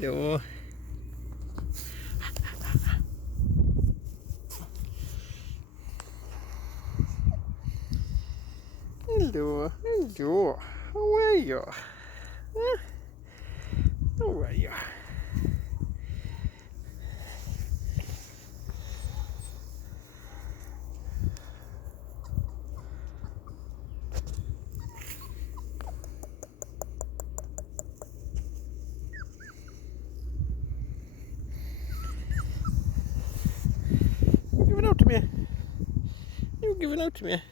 Hello. Hello. Hello. How are you? Huh? How are you? You're giving out to me. You're giving out to me.